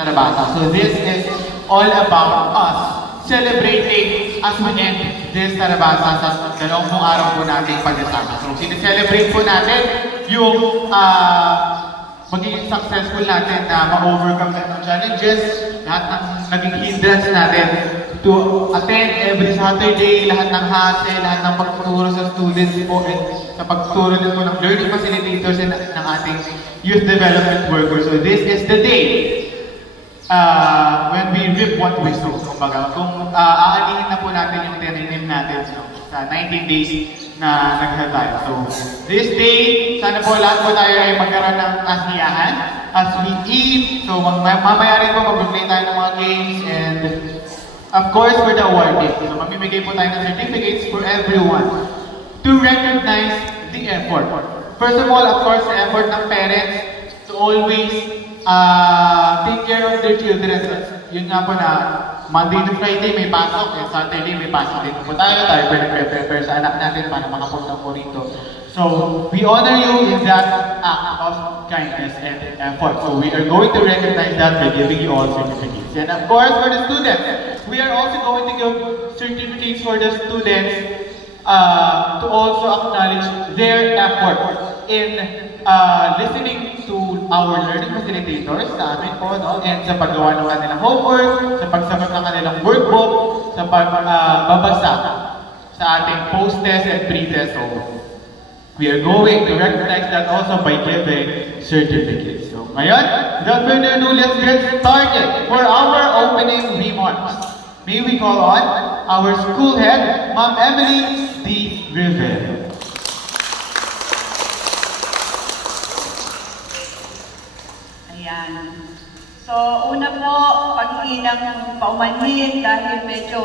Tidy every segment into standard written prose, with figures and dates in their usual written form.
Narabasa. So this is all about us celebrating as we end this Narabasa sa dalawang araw po nating pagdasama. So sineselebrate po natin yung magiging successful natin na ma-overcome ng challenges, lahat ng naging hindrance natin to attend every Saturday, lahat ng hassle, lahat ng pagtuturo sa students po at sa pagtuturo din po ng learning facilitators and ng ating youth development workers. So this is the day when we reap what we sow. Kumbaga, kung aalihin na po natin yung tinanim natin sa 19 days na naghal tayo. So, this day, sana po lahat po tayo ay magkaroon ng kasiyahan as we eat. So, mamaya rin po mag-play tayo ng mga games and of course, for the awarding. So, mamimigay po tayo ng certificates for everyone to recognize the effort. First of all, of course, the effort ng parents to always take care of their children. Yun nga po na Monday to Friday may pasok, and Saturday may pasok din po tayo prepare sa anak natin para makapunta po rito. So, we honor you in that act of kindness and effort. So, we are going to recognize that by giving you all certificates. And of course, for the students, we are also going to give certificates for the students to also acknowledge their effort in listening to our learning facilitators sa amin po, no? And sa paggawa ng kanilang homework, sa pagsagot ng kanilang workbook, sa pagbabasa sa ating post-test and pre-test. So, we are going to recognize that also by giving certificates. So, ngayon, without further ado, let's get started for our opening remarks. May we call on our school head, Ma'am Emily D. Rivera. So, una po, paghingi ng paumanhin dahil medyo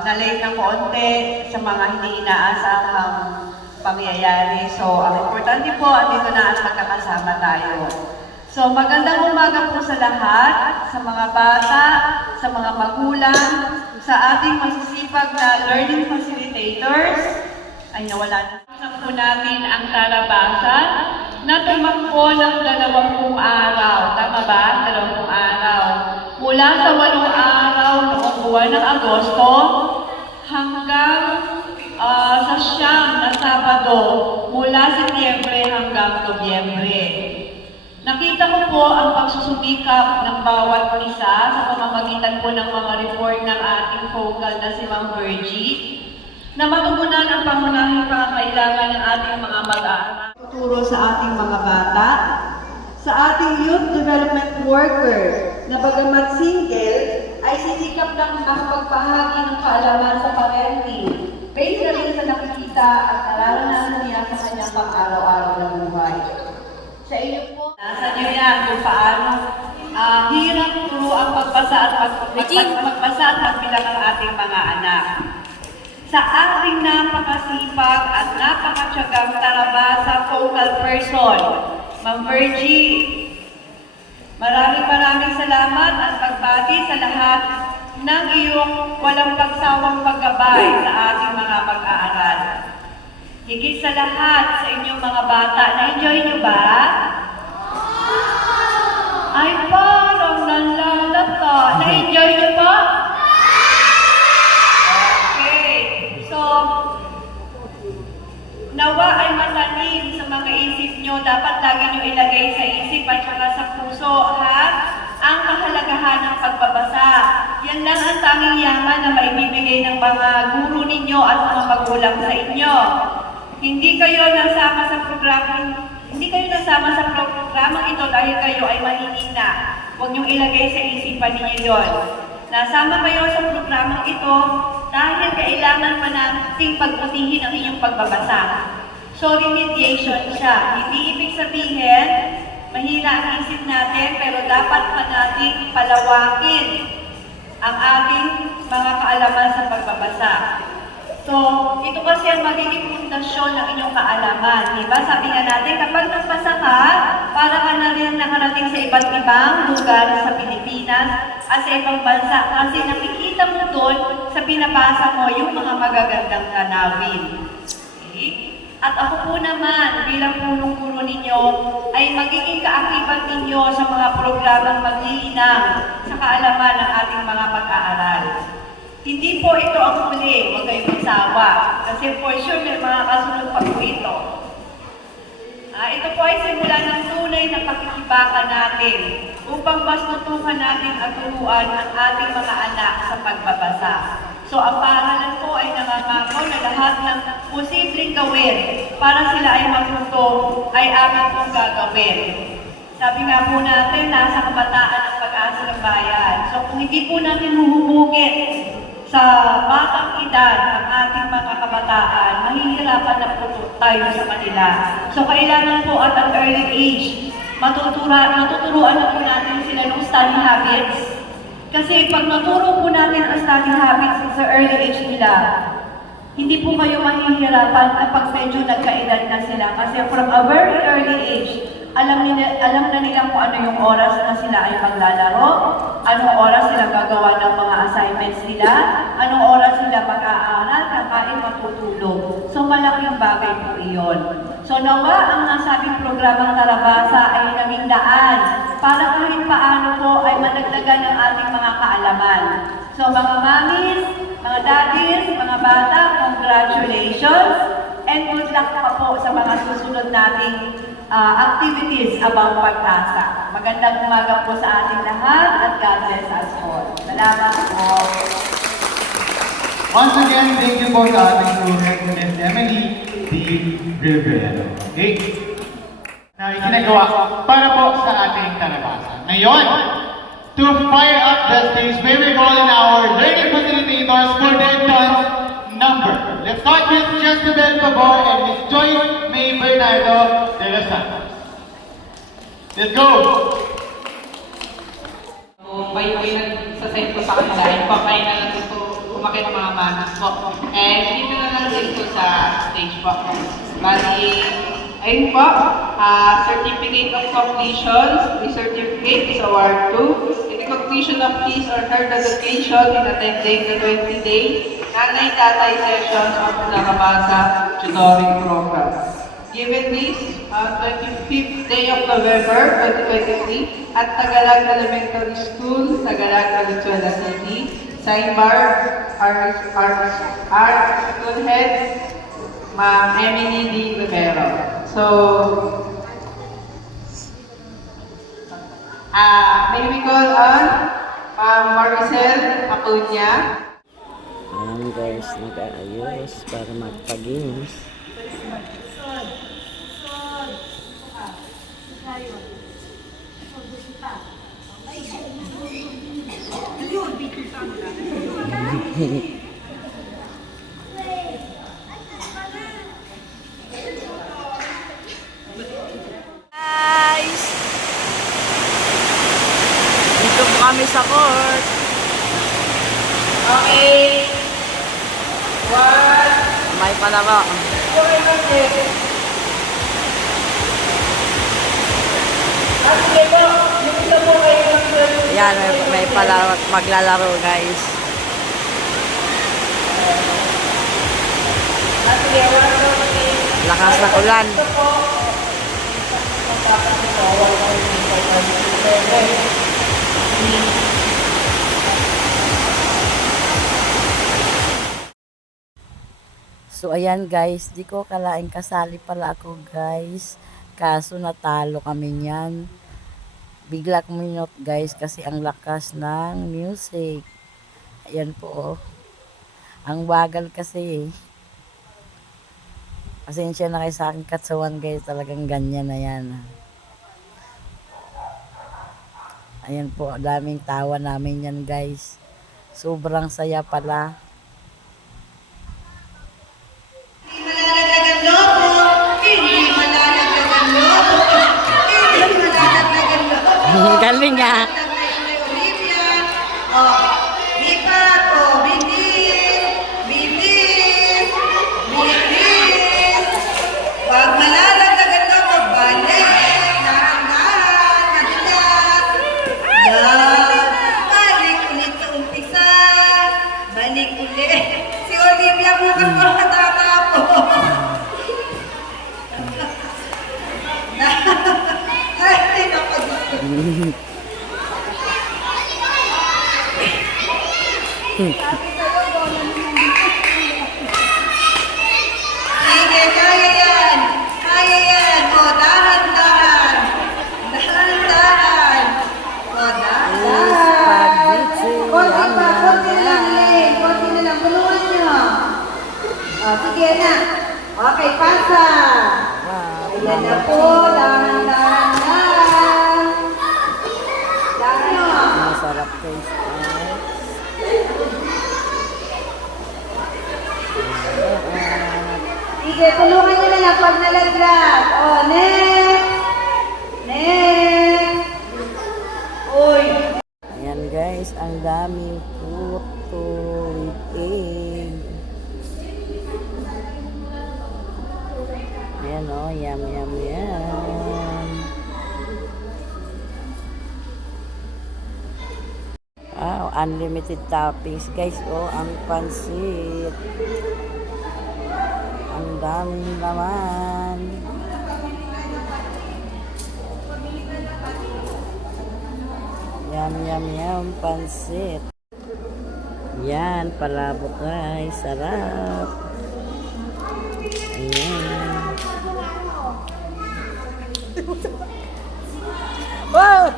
na-late ng konti sa mga hindi inaasahang pangyayari. So, ang importante po, andito na at magkakasama tayo. So, magandang umaga po sa lahat, sa mga bata, sa mga magulang, sa ating masisipag na learning facilitators. Ay, nawala na. Sa po natin ang Tarabasa na tumakbo ng 20 araw. Tama ba? 20 araw. Mula sa 8 araw noong buwan ng Agosto hanggang sa siyam na Sabado mula Setyembre hanggang Nobyembre. Nakita ko po ang pagsusumikap ng bawat isa sa pamamagitan po ng mga report ng ating focal na si Ma'am Virgie na matugunan ang pangunahing pangangailangan ng ating mga mag-aaral. Tuturo sa ating mga bata, sa ating youth development worker na bagamat single, ay sisikap ng makapagpahagi ng kaalaman sa parenting based na rin sa nakikita at nararanasan niya sa kanyang pang-araw-araw na buhay. Sa inyo po, nasa niyo yan kung paano hirap turo ang pagbasa at magbilang ng ating mga anak. Sa ating napakasipag at napakatyagang Tarabasa focal person, Ma'am Virgie, maraming salamat at pagbati sa lahat ng iyong walang pagsawang paggabay sa ating mga mag-aaral. Higit sa lahat sa inyong mga bata, na-enjoy niyo ba? Ay, parang nanlalata. Na-enjoy niyo ba? Nawa ay matanim sa mga isip nyo, dapat lagi nyo ilagay sa isip at saka sa puso, ha? Ang kahalagahan ng pagbabasa. Yan lang ang tanging yaman na maibibigay ng mga guro ninyo at mga magulang sa inyo. Hindi kayo nasama sa programang ito dahil kayo ay mahihina. Huwag nyong ilagay sa isipan ninyo yon. Nasama kayo sa programang ito dahil kailangan pa nating pagbutihin ang inyong pagbabasa. So, remediation siya. Hindi ibig sabihin, mahina ang isip natin, pero dapat pa nating palawakin ang ating mga kaalaman sa pagbabasa. So, ito kasi ang magiging pundasyon ng inyong kaalaman. Diba? Sabi nga natin, kapag nagbasa ka, para ka na rin nakarating sa iba't ibang lugar sa Pilipinas at sa ibang bansa. Kasi nakikita mo doon sa binabasa mo yung mga magagandang tanawin. Okay? At ako po naman, bilang punong-puno ninyo, ay magiging kaakibat ninyo sa mga programang maghihinang sa kaalaman ng ating mga pag-aaral. Hindi po ito ang huli, huwag kayong magsawa, kasi for sure may mga kasunod pa po ito. Ito po ay simula ng tunay na pakikibaka natin upang mas tutukan natin at turuan ang ating mga anak sa pagbabasa. So ang paaralan po ay nangangako na lahat ng posibleng gawin para sila ay matuto ay amin pong gagawin. Sabi nga po natin, nasa kabataan ang pag-asa ng bayan. So kung hindi po natin huhubugin sa batang edad ang ating mga kabataan, mahihirapan na po tayo sa kanila. So kailangan po at an early age, matuturuan na po natin sila ng study habits. Kasi pag naturo po natin ang study habits sa early age nila, hindi po kayo mahihirapan at pag medyo nagkaedad na sila. Kasi from a very early age, alam na nila kung ano yung oras na sila ay maglalaro, anong oras sila gagawa ng mga assignments nila, anong oras sila mag-aaral, kakain, matutulog. So malaking bagay po iyon. So nawa ang nasabing programang Tarabasa ay naging daan para kahit paano po ay madagdagan ng ating mga kaalaman. So mga mamis, mga daddies, mga bata, congratulations and good luck pa po sa mga susunod nating activities about pag-asa. Magandang umaga po sa ating lahat at God bless us all. Salamat po. Once again, thank you po sa ating student, Ms. Emily D. Rivera. Okay? Na isinagawa para po sa ating Tarabasa. Ngayon, to fire up the stage, may we call in our learning facilitators for their dance number. Let's start with Jezebel Pabor and Ms. Joyce May Bernardo de los Santos. Let's go! Bay-bay nagsasend ko sa kanila, and papay na lang dito kumaki ng mga manas po. And dito na lang dito sa stage po. Bali, ayun po, Certificate of Completion, the certificate is award 2. In the completion of his or her education in attending the 20-day Nanay-Tatay sessions of the Tarabasa Tutoring Program. Given this, 25th day of November 2023 at Tagalog Elementary School, Tagalog, Valenzuela City, signed by our school head, Ma'am Emily D. Rivero. So, may we call on Ma'am Maricel Acuña. Ayan guys, nag-aayos para magpa-games. Guys! Dito po kami sa court. Okay. One. May palaro. Yan, may palaro at maglalaro guys. Lakas ng ulan. So ayan guys, di ko kalaing kasali pala ako guys. Kaso natalo kami niyan. Bigla kuminot guys kasi ang lakas ng music. Ayan po oh. Ang bagal kasi eh. Pasensya na kayo sa aking katsawan guys, talagang ganyan na yan. Ayan po, daming tawa namin yan guys. Sobrang saya pala. Galing nga. Pag malalagdagan ka, magbalik, dahan-dahan, madalas. Balik ulit sa umpisa, balik ulit. Si Olivia mo ka pa matatapos. Sige, kaya yan. Kaya yan. O, dahan-dahan. Dahan-dahan. O, dahan-dahan. Spaghetti. Konti Yum, pa, yum, konti na lang, yum. Len. Konti na lang. Bulungan nyo. O, sige na. Okay, pasa. Wow. Ayan na po. Dahan-dahan lang. Dahan. Masarap guys. Sige, tulungan nyo na lang pag nalaglag. O, next. Next. Uy. Ayan guys, ang daming puto with egg. Ayan o, yum yum yum. Wow, unlimited toppings guys. Oh, ang pansit. Ang daming laman. Yum, yum, yum, pansit. Yan, palabok guys. Sarap. Ayan. Wow!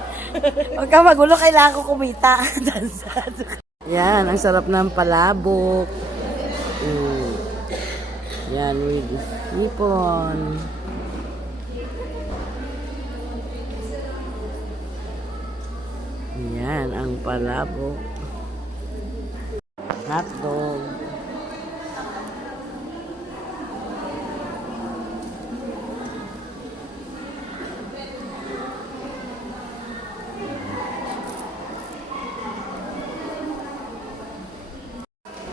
Huwag ka magulo, kailangan ko kumita. Yan, ang sarap ng palabok. Yan, with hipon. Yan, ang palabok. Hotdog.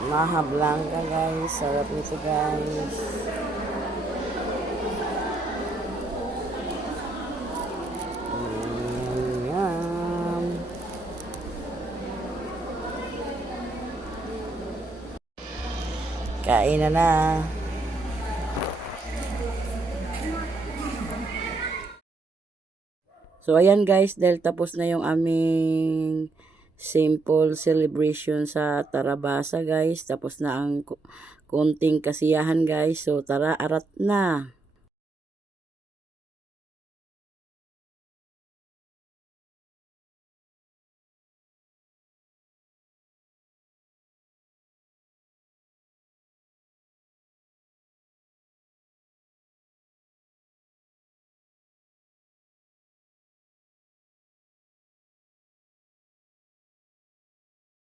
Maha Blanca guys. Sarap nito guys. Yum. Kain na. So ayan guys, dahil tapos na yung aming simple celebration sa Tarabasa guys. Tapos na ang konting kasiyahan guys. So tara, arat na.